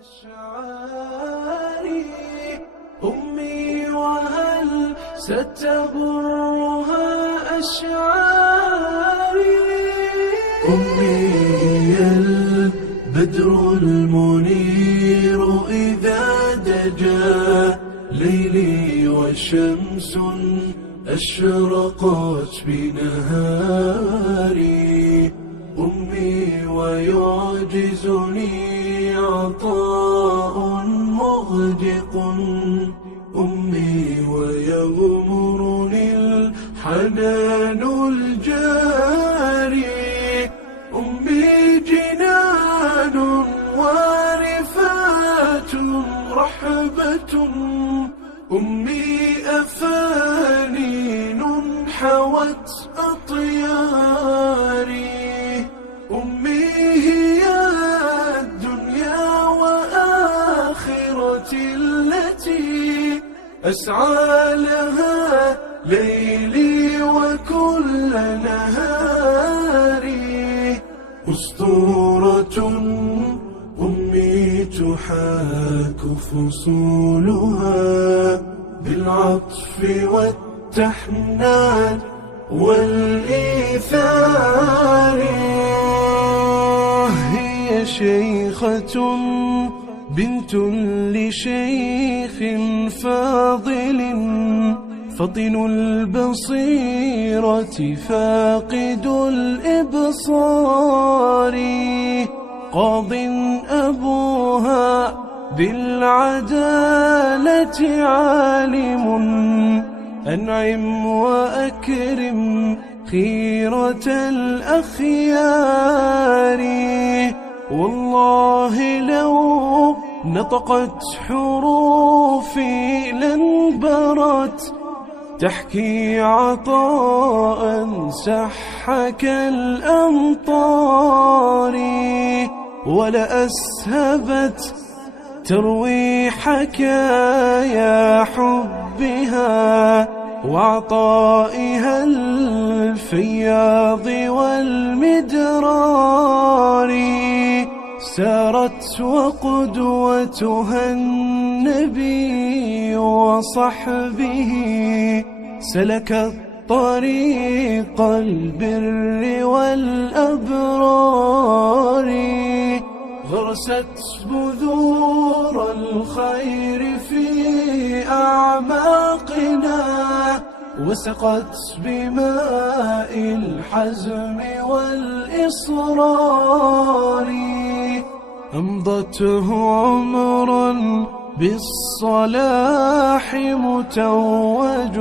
أشعاري أمي وهل ستبرها أشعاري أمي هي البدر المنير إذا دجا ليلي وشمس أشرقت بنهاري أمي ويعجزني عطاء مغدق أمي ويغمرني الحنان الجاري أمي جنان وارفات رحبة أمي أفانين حوت أطياري أمي هي الدنيا وآخرتي التي أسعى لها ليلي وكل نهاري أسطورة أمي تحاك فصولها بالعطف والتحنان والإيثار هي شيخة بنت لشيخ فاضل فطن البصيرة فاقد الإبصار قاض أبوها بالعدالة عالم أنعم وأكرم خيرة الأخيار والله لو نطقت حروفي لانبرت تحكي عطاء سح كالأمطار ولأسهبت تروي حكايا حبها وعطائها الفياض والمدرار سارت وقدوتها النبي وصحبه سلكت طريق البر والأبرار غرست بذور الخير في أعماقنا وسقت بماء الحزم والإصرار أمضته عمرا بالصلاح متوج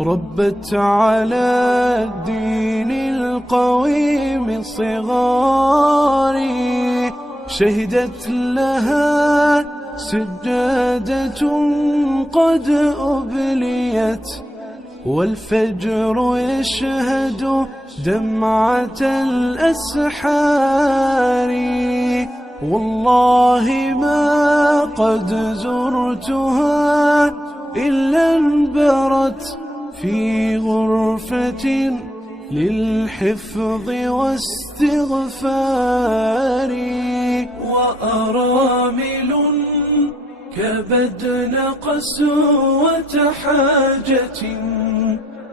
ربت على الدين القويم صغاري شهدت لها سجادة قد أبليت والفجر يشهد دمعة الأسحار والله ما قد زرتها إلا انبرت في غرفة للحفظ واستغفار وأرامل كبدن قسوة حاجة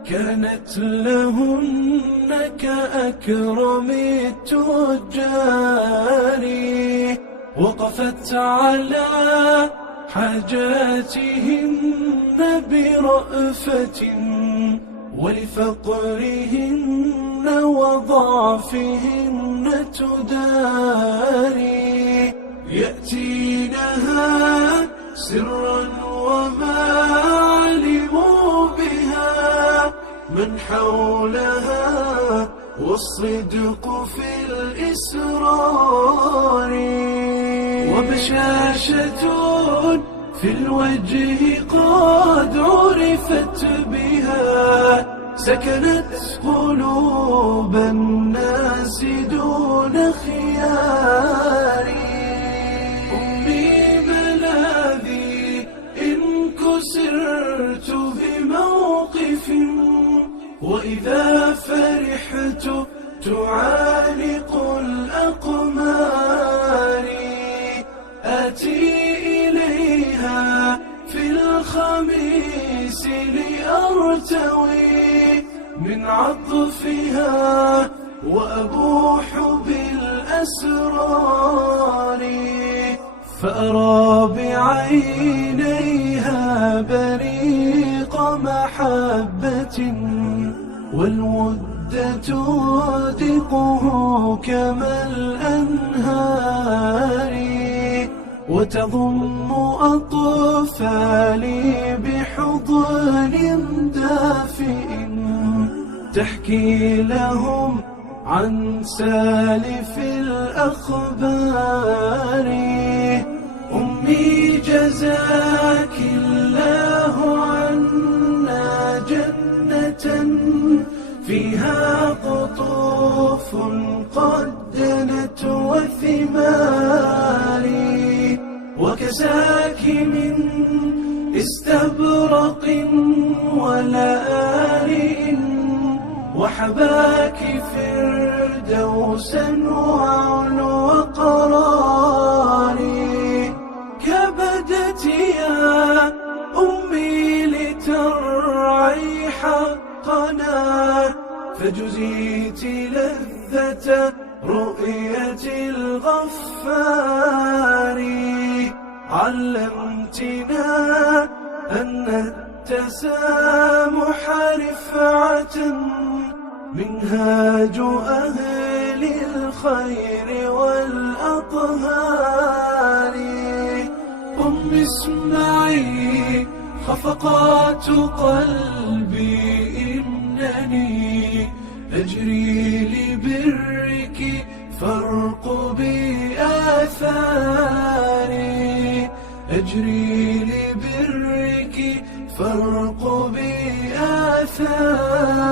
كانت لهن كأكرم التجار وقفت على حاجاتهن برأفة ولفقرهن وضعفهن تداري يأتينها سرا وما علموا بها من حولها والصدق في الإسرار وبشاشة في الوجه قد عرفت بها سكنت قلوب الناس دون خيار أمي ملاذي إن كسرت بموقف وإذا فرحت تعانق الأقمار آتي إليها في الخميس لأرتوي من عطفها وأبوح بالأسرار، فأرى بعينيها بريق محبة والود تودقه كما الأنهار، وتضم أطفالي بحضن دافئ تحكي لهم عن سالف الأخبار. أمي جزاك الله عنا جنة فيها قطوف قد دنت وثمار، وكساك من استبرق ولآلئ، وحباك فردوسا وعلو قرار. كبدت يا أمي لترعي حقنا، فجزيت لذة رؤية الغفار. علمتنا أن التسامح رفعة منهاج أهل الخير والأطهار. اسمعي خفقات قلبي إنني أجري لبرك فارقبي آثاري، أجري لبرك فارقبي آثاري.